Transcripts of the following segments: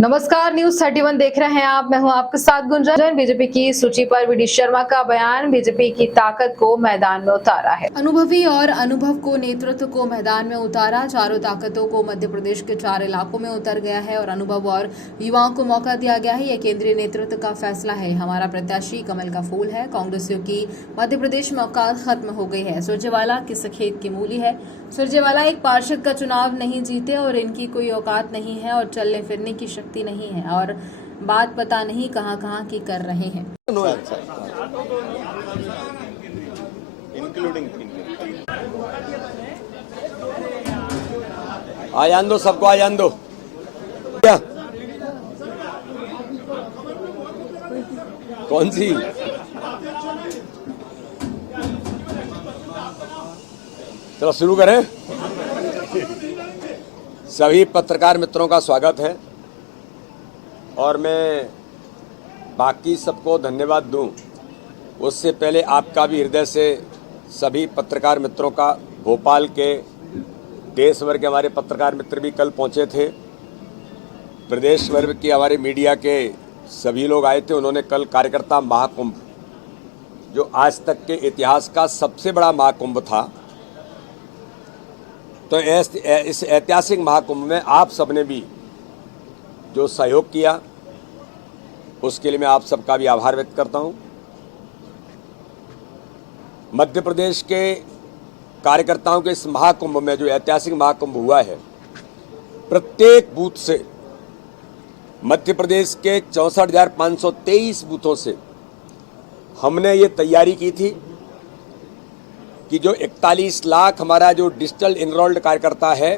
नमस्कार, न्यूज 31 देख रहे हैं आप। मैं हूं आपके साथ गुंजन। बीजेपी की सूची पर वी डी शर्मा का बयान, बीजेपी की ताकत को मैदान में उतारा है। अनुभवी और अनुभव को नेतृत्व को मैदान में उतारा। चारों ताकतों को मध्य प्रदेश के 4 इलाकों में उतर गया है और अनुभव और युवाओं को मौका दिया गया है। यह केंद्रीय नेतृत्व का फैसला है। हमारा प्रत्याशी कमल का फूल है। कांग्रेसियों की मध्य प्रदेश में औकात खत्म हो गई है। सुरजेवाला किस खेत की मूली है। सुरजेवाला एक पार्षद का चुनाव नहीं जीते और इनकी कोई औकात नहीं है और चलने फिरने की शक्ति नहीं है और बात पता नहीं कहां की कर रहे हैं। आ जान दो, सबको आ जान दो। क्या कौन सी? चलो शुरू करें। सभी पत्रकार मित्रों का स्वागत है और मैं बाकी सबको धन्यवाद दूं, उससे पहले आपका भी हृदय से सभी पत्रकार मित्रों का, भोपाल के देश भर के हमारे पत्रकार मित्र भी कल पहुंचे थे, प्रदेश भर की हमारे मीडिया के सभी लोग आए थे। उन्होंने कल कार्यकर्ता महाकुंभ, जो आज तक के इतिहास का सबसे बड़ा महाकुंभ था, तो इस ऐतिहासिक महाकुंभ में आप सबने भी जो सहयोग किया, उसके लिए मैं आप सबका भी आभार व्यक्त करता हूं। मध्य प्रदेश के कार्यकर्ताओं के इस महाकुंभ में, जो ऐतिहासिक महाकुंभ हुआ है, प्रत्येक बूथ से, मध्य प्रदेश के 64,523 बूथों से हमने ये तैयारी की थी कि जो 41 लाख हमारा जो डिजिटल इनरोल्ड कार्यकर्ता है,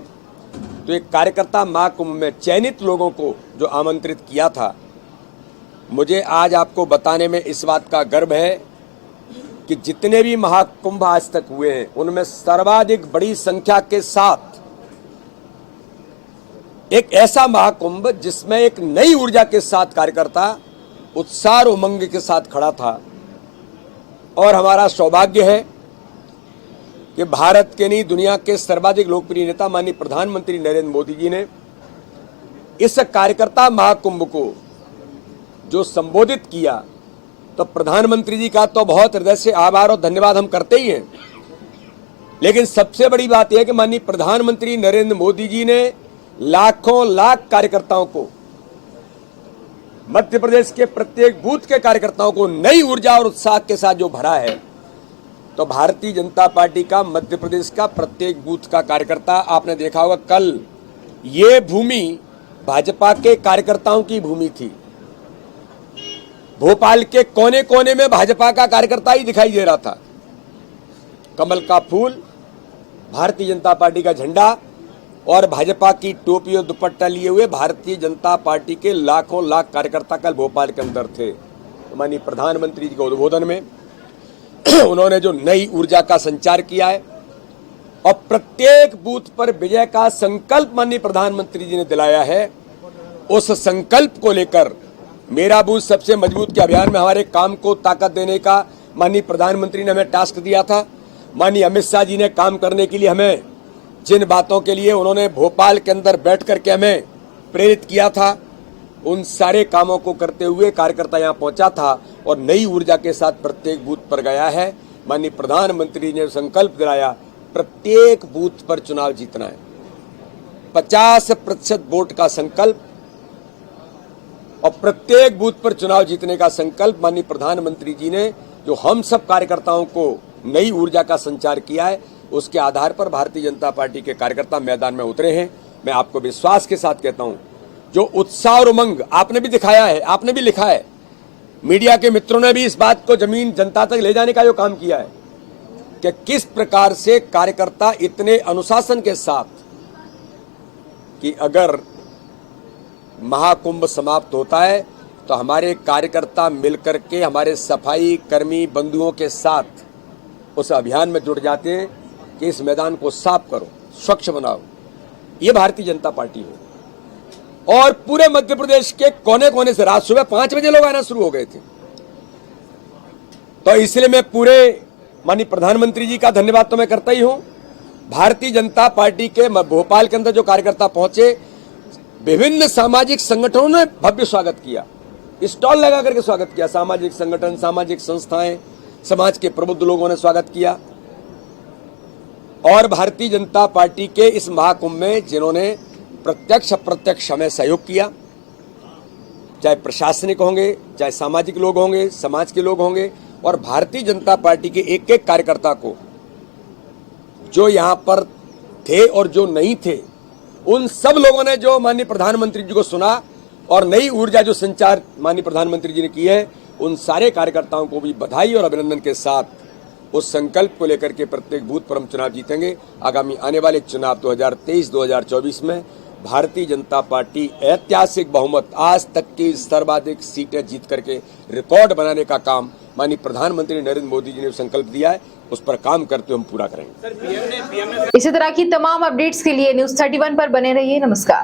तो एक कार्यकर्ता महाकुंभ में चयनित लोगों को जो आमंत्रित किया था, मुझे आज आपको बताने में इस बात का गर्व है कि जितने भी महाकुंभ आज तक हुए हैं, उनमें सर्वाधिक बड़ी संख्या के साथ एक ऐसा महाकुंभ जिसमें एक नई ऊर्जा के साथ कार्यकर्ता उत्साह और उमंग के साथ खड़ा था। और हमारा सौभाग्य है कि भारत के नहीं, दुनिया के सर्वाधिक लोकप्रिय नेता माननीय प्रधानमंत्री नरेंद्र मोदी जी ने इस कार्यकर्ता महाकुंभ को जो संबोधित किया, तो प्रधानमंत्री जी का तो बहुत हृदय से आभार और धन्यवाद हम करते ही हैं, लेकिन सबसे बड़ी बात यह है कि माननीय प्रधानमंत्री नरेंद्र मोदी जी ने लाखों लाख कार्यकर्ताओं को, मध्य प्रदेश के प्रत्येक बूथ के कार्यकर्ताओं को नई ऊर्जा और उत्साह के साथ जो भरा है, तो भारतीय जनता पार्टी का मध्य प्रदेश का प्रत्येक बूथ का कार्यकर्ता, आपने देखा होगा कल ये भूमि भाजपा के कार्यकर्ताओं की भूमि थी। भोपाल के कोने कोने में भाजपा का कार्यकर्ता ही दिखाई दे रहा था। कमल का फूल, भारतीय जनता पार्टी का झंडा और भाजपा की टोपी और दुपट्टा लिए हुए भारतीय जनता पार्टी के लाखों लाख कार्यकर्ता कल भोपाल के अंदर थे। माननीय प्रधानमंत्री जी के उद्बोधन में उन्होंने जो नई ऊर्जा का संचार किया है और प्रत्येक बूथ पर विजय का संकल्प माननीय प्रधानमंत्री जी ने दिलाया है, उस संकल्प को लेकर मेरा बूथ सबसे मजबूत के अभियान में हमारे काम को ताकत देने का माननीय प्रधानमंत्री ने हमें टास्क दिया था। माननीय अमित शाह जी ने काम करने के लिए हमें, जिन बातों के लिए उन्होंने भोपाल के अंदर बैठ करके हमें प्रेरित किया था, उन सारे कामों को करते हुए कार्यकर्ता यहाँ पहुंचा था और नई ऊर्जा के साथ प्रत्येक बूथ पर गया है। माननीय प्रधानमंत्री ने संकल्प दिलाया, प्रत्येक बूथ पर चुनाव जीतना है, 50% वोट का संकल्प और प्रत्येक बूथ पर चुनाव जीतने का संकल्प माननीय प्रधानमंत्री जी ने जो हम सब कार्यकर्ताओं को नई ऊर्जा का संचार किया है, उसके आधार पर भारतीय जनता पार्टी के कार्यकर्ता मैदान में उतरे हैं। मैं आपको विश्वास के साथ कहता हूं, जो उत्साह और उमंग आपने भी दिखाया है, आपने भी लिखा है, मीडिया के मित्रों ने भी इस बात को जमीन जनता तक ले जाने का जो काम किया है कि किस प्रकार से कार्यकर्ता इतने अनुशासन के साथ, कि अगर महाकुंभ समाप्त होता है तो हमारे कार्यकर्ता मिलकर के हमारे सफाई कर्मी बंधुओं के साथ उस अभियान में जुट जाते हैं कि इस मैदान को साफ करो, स्वच्छ बनाओ। ये भारतीय जनता पार्टी है और पूरे मध्य प्रदेश के कोने कोने से रात सुबह 5 बजे लोग आना शुरू हो गए थे। तो इसलिए मैं पूरे माननीय प्रधानमंत्री जी का धन्यवाद तो मैं करता ही हूं, भारतीय जनता पार्टी के भोपाल के अंदर जो कार्यकर्ता पहुंचे, विभिन्न सामाजिक संगठनों ने भव्य स्वागत किया, स्टॉल लगा करके स्वागत किया। सामाजिक संगठन, सामाजिक संस्थाएं, समाज के प्रबुद्ध लोगों ने स्वागत किया। और भारतीय जनता पार्टी के इस महाकुंभ में जिन्होंने प्रत्यक्ष अप्रत्यक्ष हमें सहयोग किया, चाहे प्रशासनिक होंगे, चाहे सामाजिक लोग होंगे, समाज के लोग होंगे, और भारतीय जनता पार्टी के एक एक कार्यकर्ता को जो यहां पर थे और जो नहीं थे, उन सब लोगों ने जो माननीय प्रधानमंत्री जी को सुना और नई ऊर्जा जो संचार माननीय प्रधानमंत्री जी ने की है, उन सारे कार्यकर्ताओं को भी बधाई और अभिनंदन के साथ उस संकल्प को लेकर के प्रत्येक बूथ पर हम चुनाव जीतेंगे। आगामी आने वाले चुनाव 2023-2024 में भारतीय जनता पार्टी ऐतिहासिक बहुमत, आज तक की सर्वाधिक सीटें जीत करके रिकॉर्ड बनाने का काम माननीय प्रधानमंत्री नरेंद्र मोदी जी ने संकल्प दिया है, उस पर काम करते हुए हम पूरा करेंगे। इसी तरह की तमाम अपडेट्स के लिए न्यूज़ 31 पर बने रहिए। नमस्कार।